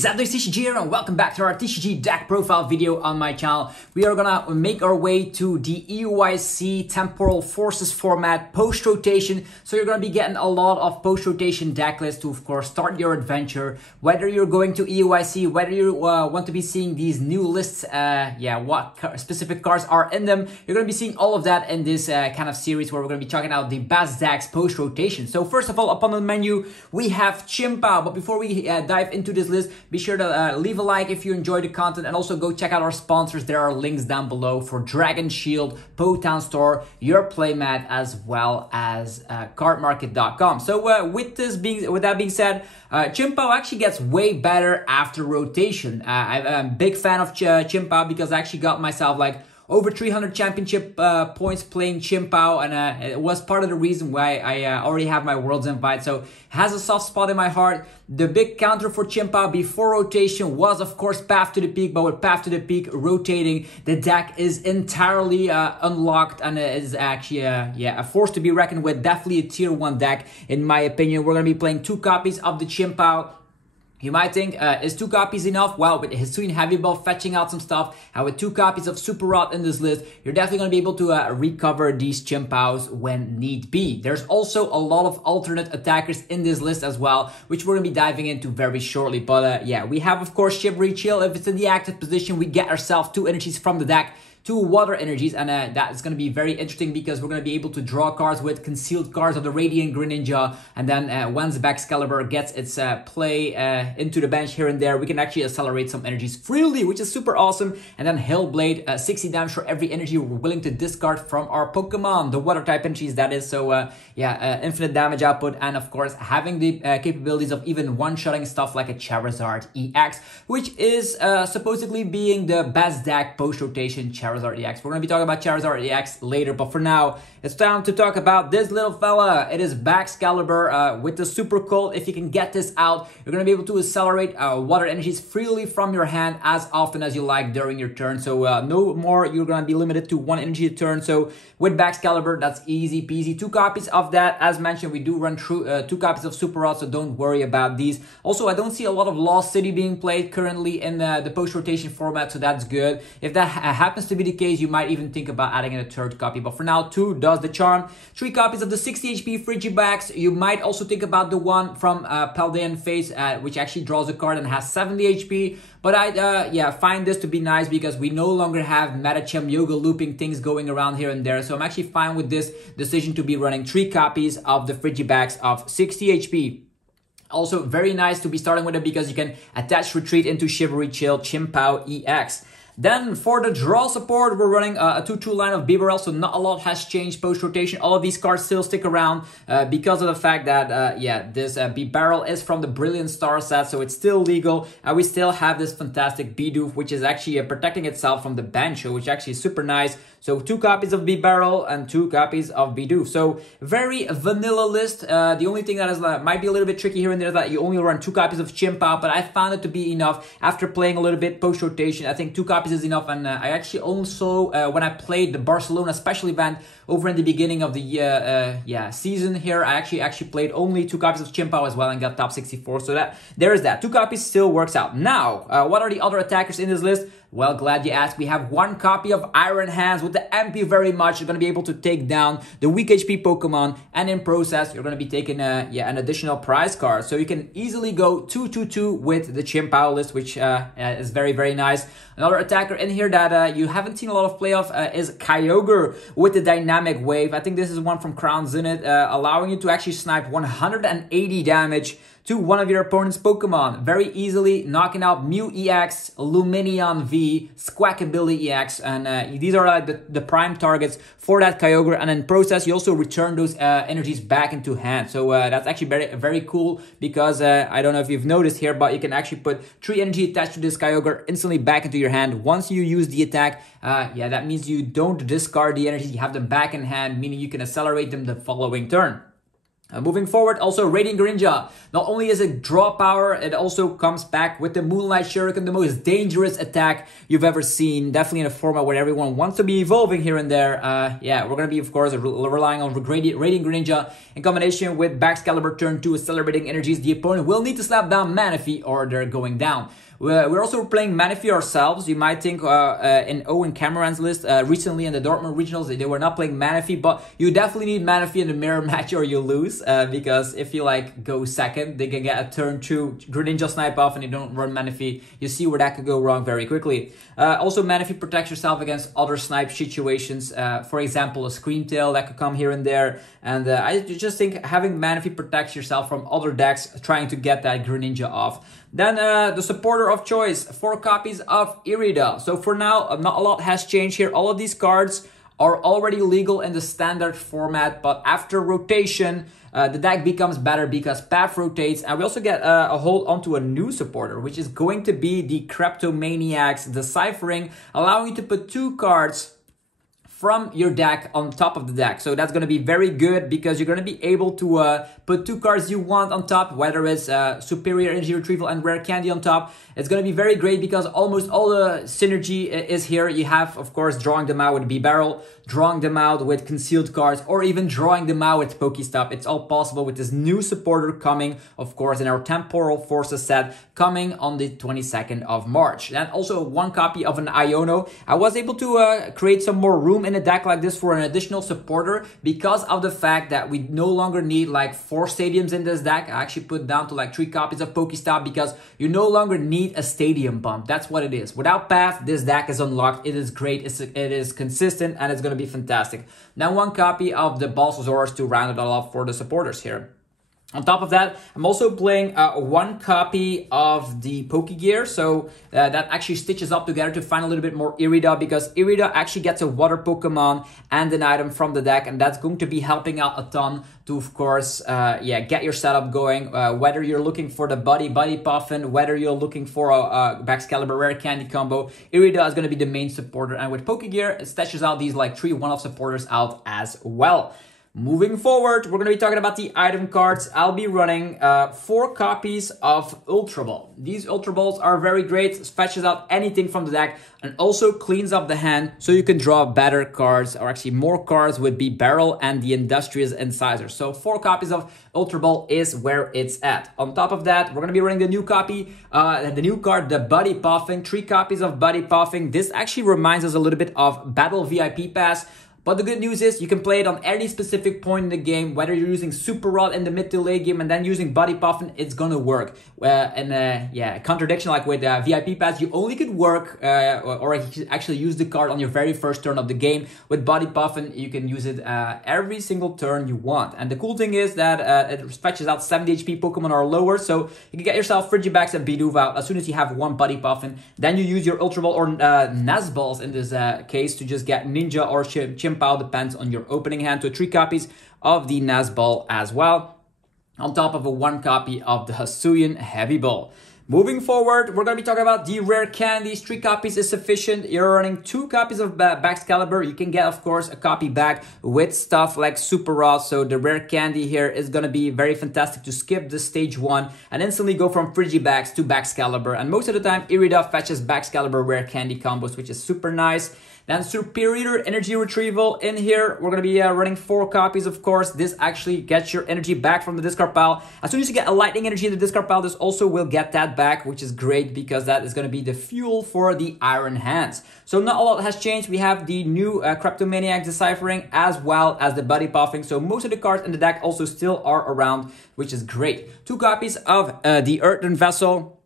it's ZapdosTCG here and welcome back to our TCG deck profile video on my channel. We are gonna make our way to the EUIC Temporal Forces format post-rotation. So you're gonna be getting a lot of post-rotation deck lists to, of course, start your adventure. Whether you're going to EUIC, whether you want to be seeing these new lists, what specific cards are in them, you're gonna be seeing all of that in this kind of series where we're gonna be talking about the best decks post-rotation. So first of all, up on the menu, we have Chien-Pao. But before we dive into this list, be sure to leave a like if you enjoy the content and also go check out our sponsors. There are links down below for Dragon Shield, Potown Store, your Playmat, as well as CARDMARKET.com. So with that being said, Chien-Pao actually gets way better after rotation. I'm a big fan of Chien-Pao because I actually got myself like over 300 championship points playing Chien-Pao, and it was part of the reason why I already have my Worlds invite, so has a soft spot in my heart. The big counter for Chien-Pao before rotation was, of course, Path to the Peak, but with Path to the Peak rotating, the deck is entirely unlocked and is actually a force to be reckoned with. Definitely a tier 1 deck, in my opinion. We're going to be playing 2 copies of the Chien-Pao. You might think, is 2 copies enough? Well, with Hisuian Heavy Ball fetching out some stuff, and with 2 copies of Super Rod in this list, you're definitely going to be able to recover these Chien-Paos when need be. There's also a lot of alternate attackers in this list as well, which we're going to be diving into very shortly. But yeah, we have, of course, Shivery Chill. If it's in the active position, we get ourselves 2 energies from the deck. 2 water energies, and that is going to be very interesting because we're going to be able to draw cards with concealed cards of the Radiant Greninja, and then once Baxcalibur gets its play into the bench here and there, we can actually accelerate some energies freely, which is super awesome. And then Hellblade, 60 damage for every energy we're willing to discard from our Pokemon, the water type energies that is. So infinite damage output, and of course having the capabilities of even one-shotting stuff like a Charizard EX, which is supposedly being the best deck post-rotation Charizard EX. We're going to be talking about Charizard EX later, but for now, it's time to talk about this little fella. It is Baxcalibur with the Super Cold. If you can get this out, you're going to be able to accelerate water energies freely from your hand as often as you like during your turn. So no more, you're going to be limited to 1 energy a turn. So with Baxcalibur, that's easy peasy. 2 copies of that. As mentioned, we do run through 2 copies of Super Rod, so don't worry about these. Also, I don't see a lot of Lost City being played currently in the post-rotation format, so that's good. If that happens to be the case, you might even think about adding in a 3rd copy, but for now 2 does the charm. 3 copies of the 60 HP Frigibax. You might also think about the one from Paldean Face, which actually draws a card and has 70 HP, but I find this to be nice because we no longer have Metacham Yoga looping things going around here and there, so I'm actually fine with this decision to be running 3 copies of the Frigibax of 60 HP. Also very nice to be starting with it because you can attach Retreat into Shivery Chill Chien-Pao EX. Then for the draw support, we're running a 2-2 line of Bibarel, so not a lot has changed post-rotation. All of these cards still stick around because of the fact that, this Bibarel is from the Brilliant Star set, so it's still legal. And we still have this fantastic Bidoof, which is actually protecting itself from the Bancho, which actually is super nice. So 2 copies of Bibarel and 2 copies of Bidoof. So very vanilla list. The only thing that is might be a little bit tricky here and there is that you only run 2 copies of Chien-Pao, but I found it to be enough after playing a little bit post-rotation. I think 2 copies is enough, and I actually also when I played the Barcelona special event over in the beginning of the season here, I actually played only 2 copies of Chien-Pao as well and got top 64. So that there is that. 2 copies still works out. Now, what are the other attackers in this list? Well, glad you asked. We have 1 copy of Iron Hands with the MP very much. You're going to be able to take down the weak HP Pokemon, and in process, you're going to be taking an additional prize card. So you can easily go 2-2-2 with the Chien-Pao list, which is very, very nice. Another attacker in here that you haven't seen a lot of play of is Kyogre with the Dynamic Wave. I think this is one from Crown Zenith, allowing you to actually snipe 180 damage to one of your opponent's Pokemon, very easily knocking out Mew EX, Lumineon V, Squawkabilly EX, and these are like the prime targets for that Kyogre. And in process, you also return those energies back into hand. So that's actually very, very cool because I don't know if you've noticed here, but you can actually put 3 energy attached to this Kyogre instantly back into your hand once you use the attack. That means you don't discard the energies, you have them back in hand, meaning you can accelerate them the following turn. Moving forward, also Radiant Greninja. Not only is it draw power, it also comes back with the Moonlight Shuriken, the most dangerous attack you've ever seen. Definitely in a format where everyone wants to be evolving here and there. Yeah, we're going to be, of course, relying on Radiant Greninja in combination with Baxcalibur turn 2 accelerating energies. The opponent will need to slap down Manaphy or they're going down. We're also playing Manaphy ourselves. You might think in Owen Cameron's list recently in the Dortmund regionals, they were not playing Manaphy, but you definitely need Manaphy in the mirror match or you lose because if you like go second, they can get a turn 2 Greninja snipe off and you don't run Manaphy. You see where that could go wrong very quickly. Also, Manaphy protects yourself against other snipe situations. For example, a Scream Tail that could come here and there. And I just think having Manaphy protects yourself from other decks trying to get that Greninja off. Then the supporter of choice, 4 copies of Irida. So for now, not a lot has changed here. All of these cards are already legal in the standard format, but after rotation, the deck becomes better because path rotates, and we also get a hold onto a new supporter, which is going to be the Kleptomaniac's Deciphering, allowing you to put 2 cards from your deck on top of the deck. So that's going to be very good because you're going to be able to put 2 cards you want on top, whether it's Superior Energy Retrieval and Rare Candy on top. It's going to be very great because almost all the synergy is here. You have, of course, drawing them out with Bibarel, drawing them out with concealed cards, or even drawing them out with Pokestop. It's all possible with this new supporter coming, of course, in our Temporal Forces set coming on the 22nd of March. Then also 1 copy of an Iono. I was able to create some more room in a deck like this for an additional supporter because of the fact that we no longer need like 4 stadiums in this deck. I actually put down to like 3 copies of Pokestop because you no longer need a stadium bump. That's what it is. Without path, this deck is unlocked. It is great. It is consistent and it's going to be fantastic. Now 1 copy of the Balsasaurus to round it all off for the supporters here. On top of that, I'm also playing 1 copy of the Pokegear, so that actually stitches up together to find a little bit more Irida, because Irida actually gets a water Pokemon and an item from the deck, and that's going to be helping out a ton to, of course, yeah, get your setup going. Whether you're looking for the Buddy Puffin, whether you're looking for a Baxcalibur Rare Candy combo, Irida is going to be the main supporter, and with Pokegear, it stitches out these like 3 one-off supporters out as well. Moving forward, we're going to be talking about the item cards. I'll be running 4 copies of Ultra Ball. These Ultra Balls are very great, fetches out anything from the deck, and also cleans up the hand so you can draw better cards, or actually more cards with Bibarel and the Industrious Incisor. So 4 copies of Ultra Ball is where it's at. On top of that, we're going to be running the new copy, the new card, the Buddy Puffin. 3 copies of Buddy Puffin. This actually reminds us a little bit of Battle VIP Pass. But the good news is you can play it on any specific point in the game, whether you're using Super Rod in the mid to late game and then using Buddy Puffin, it's gonna work. Yeah, contradiction like with VIP Pass, you only could work or actually use the card on your very first turn of the game. With Buddy Puffin, you can use it every single turn you want. And the cool thing is that it fetches out 70 HP Pokemon or lower, so you can get yourself Frigibax and Bidoof out as soon as you have 1 Buddy Puffin. Then you use your Ultra Ball or Nazballs in this case to just get Ninja or Chien-Pao, depends on your opening hand, to 3 copies of the Nazball as well, on top of a 1 copy of the Hisuian Heavy Ball. Moving forward, we're going to be talking about the rare candies. 3 copies is sufficient. You're running 2 copies of Baxcalibur. You can get, of course, a copy back with stuff like Super Raw. So the rare candy here is going to be very fantastic to skip the stage 1 and instantly go from Frigibax to Baxcalibur. And most of the time, Irida fetches Baxcalibur rare candy combos, which is super nice. Then Superior Energy Retrieval in here. We're going to be running 4 copies, of course. This actually gets your energy back from the discard pile. As soon as you get a Lightning Energy in the discard pile, this also will get that back, which is great because that is going to be the fuel for the Iron Hands. So not a lot has changed. We have the new Kleptomaniac Deciphering as well as the Buddy Puffing. So most of the cards in the deck also still are around, which is great. 2 copies of the Earthen Vessel.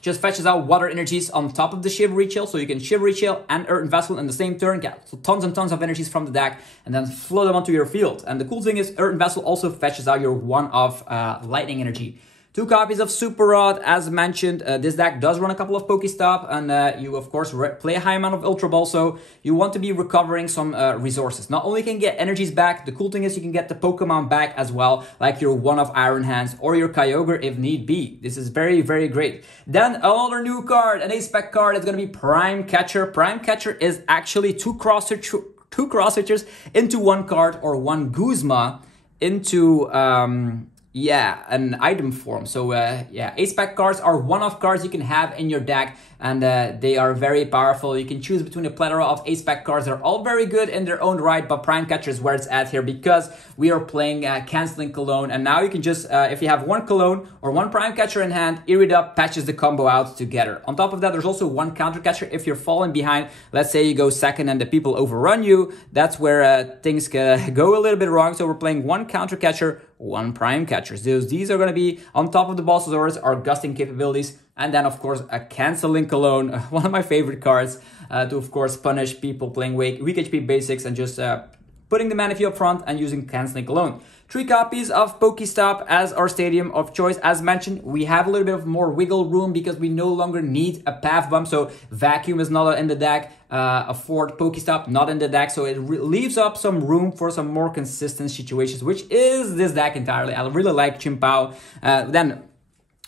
Just fetches out water energies on top of the Chivalry Chill, so you can Chivalry Chill and Earthen Vessel in the same turn, get tons and tons of energies from the deck, and then flow them onto your field. And the cool thing is, Earthen Vessel also fetches out your 1 of Lightning Energy. 2 copies of Super Rod, as mentioned. This deck does run a couple of Pokestop, and you, of course, play a high amount of Ultra Ball, so you want to be recovering some resources. Not only can you get energies back, the cool thing is you can get the Pokemon back as well, like your 1 of Iron Hands or your Kyogre if need be. This is very, very great. Then another new card, an A-Spec card, is going to be Prime Catcher. Prime Catcher is actually two cross switchers into 1 card, or 1 Guzma. into yeah, an item form. So yeah, ace-pack cards are one-off cards you can have in your deck, and they are very powerful. You can choose between a plethora of ace-pack cards. They're all very good in their own right, but Prime Catcher is where it's at here because we are playing Canceling Cologne, and now you can just, if you have one Cologne or one Prime Catcher in hand, ear it up, patches the combo out together. On top of that, there's also one Counter Catcher. If you're falling behind, let's say you go second and the people overrun you, that's where things can go a little bit wrong. So we're playing one Counter Catcher, one Prime Catcher. So these are going to be on top of the Boss's Orders, our gusting capabilities. And then, of course, a Canceling Cologne, one of my favorite cards to, of course, punish people playing weak HP basics and just putting the mana fee up front and using Canceling Cologne. 3 copies of Pokestop as our stadium of choice. As mentioned, we have a little bit of more wiggle room because we no longer need a path bump. So Vacuum is not in the deck. A 4th Pokestop not in the deck. So it leaves up some room for some more consistent situations, which is this deck entirely. I really like Chien-Pao. Then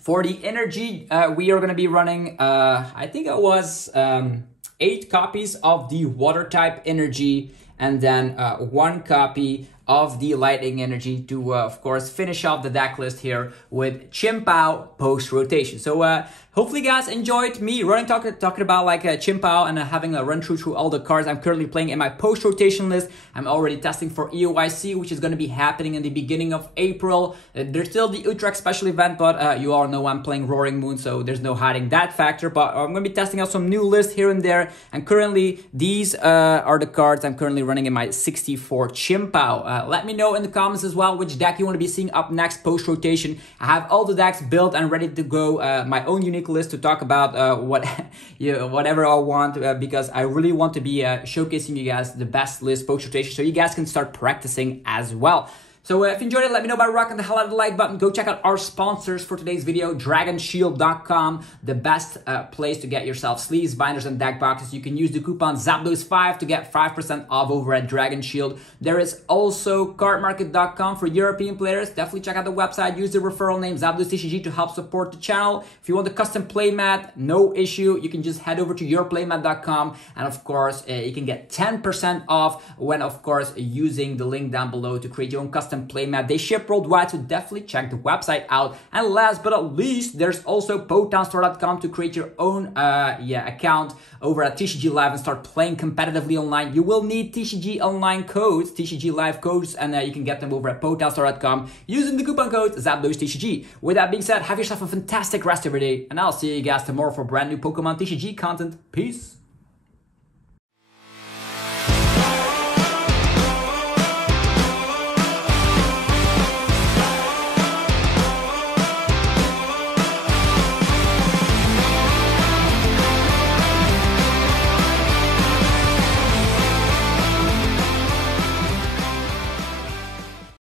for the energy, we are going to be running, I think it was 8 copies of the water type energy, and then 1 copy of the lightning energy to, of course, finish off the deck list here with Chien-Pao post-rotation. So hopefully guys enjoyed me talking about like Chien-Pao and having a run through all the cards I'm currently playing in my post-rotation list. I'm already testing for EOIC, which is going to be happening in the beginning of April. There's still the Utrecht special event, but you all know I'm playing Roaring Moon, so there's no hiding that factor. But I'm going to be testing out some new lists here and there. And currently, these are the cards I'm currently running in my 64 Chien-Pao. Let me know in the comments as well which deck you want to be seeing up next post-rotation. I have all the decks built and ready to go. My own unique list to talk about whatever I want because I really want to be showcasing you guys the best list post-rotation so you guys can start practicing as well. So if you enjoyed it, let me know by rocking the hell out of the like button. Go check out our sponsors for today's video, DragonShield.com, the best place to get yourself sleeves, binders, and deck boxes. You can use the coupon ZapdosTCG to get 5% off over at Dragon Shield. There is also CARDMARKET.com for European players. Definitely check out the website. Use the referral name ZapdosTCG to help support the channel. If you want a custom playmat, no issue. You can just head over to yourplaymat.com, and of course, you can get 10% off when, of course, using the link down below to create your own custom playmat. They ship worldwide, so definitely check the website out. And last but not least, there's also PotownStore.com to create your own account over at TCG Live and start playing competitively online. You will need TCG online codes, TCG Live codes, and you can get them over at PotownStore.com using the coupon code ZapdosTCG. With that being said, have yourself a fantastic rest of your day, and I'll see you guys tomorrow for brand new Pokemon TCG content. Peace.